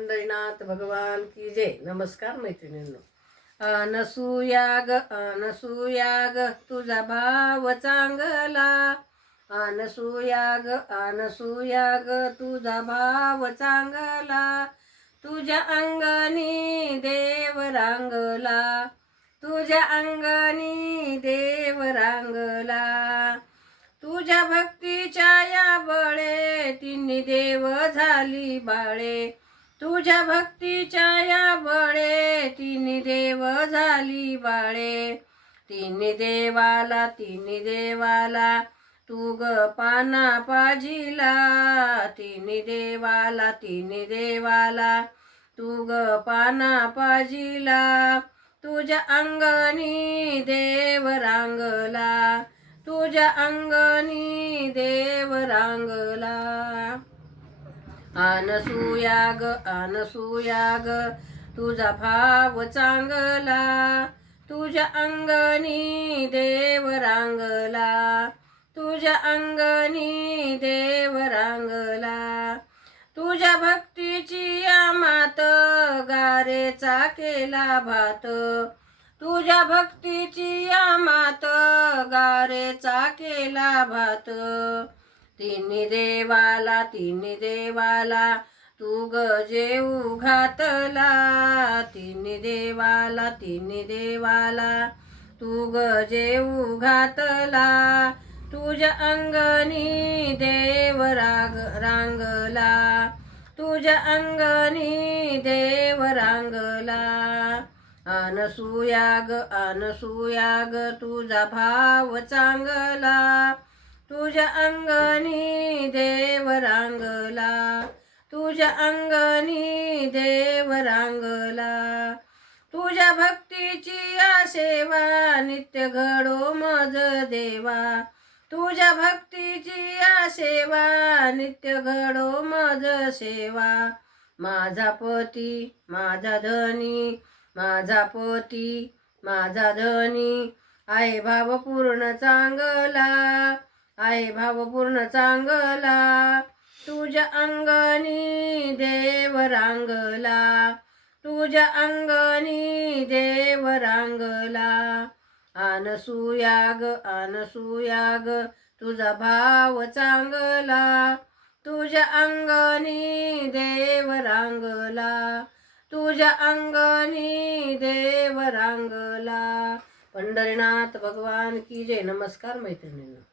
पंढरीनाथ भगवान की जय. नमस्कार मैत्रिणींनो. अनसूया ग तुझा भाव चांगला. अनसूया ग तुझा भाव चांगला. तुझ्या अंगणी देव रांगला. तुझ्या अंगणी देव रांगला. तुझ्या भक्तीच्या या बळे तिन्ही देव झाली बाळे. तुझ्या भक्तीच्या या बळे तिन्ही देव झाली बाळे. तिन्ही देवाला तू ग पाना पाजिला. तिन्ही देवाला तू ग पाना पाजिला. तुझ्या अंगणी देव रांगला. तुझ्या अंगणी देव रांगला. अनसूया ग तुझा भाव चांगला. तुझ्या अंगणी देव रांगला. तुझ्या अंगणी देव रांगला. तुझ्या भक्तीची या मात गारेचा केला भात. तुझ्या भक्तीची या मात गारेचा केला भात. तिन्ही देवाला तू ग जेऊ घातला. तिन्ही देवाला तू ग जेऊ घातला. तुझ्या अंगणी देव रांगला. तुझ्या अंगणी देव रांगला. अनसूया ग तुझा भाव चांगला. तुझ्या अंगणी देव रांगला. तुझ्या अंगणी देव रांगला. तुझ्या भक्तीची या सेवा नित्य घडो मज देवा. तुझ्या भक्तीची या सेवा नित्य घडो मज सेवा. माझा पती माझा धनी. माझा पती माझा धनी आहे भावपूर्ण चांगला. आहे भावपूर्ण चांगला. तुझ्या अंगणी देव रांगला. तुझ्या अंगणी देव रांगला. अनसूया ग तुझा भाव चांगला. तुझ्या अंगणी देव रांगला. तुझ्या अंगणी देव रांगला. पंढरीनाथ भगवान की जय. नमस्कार मैत्रिणींनो.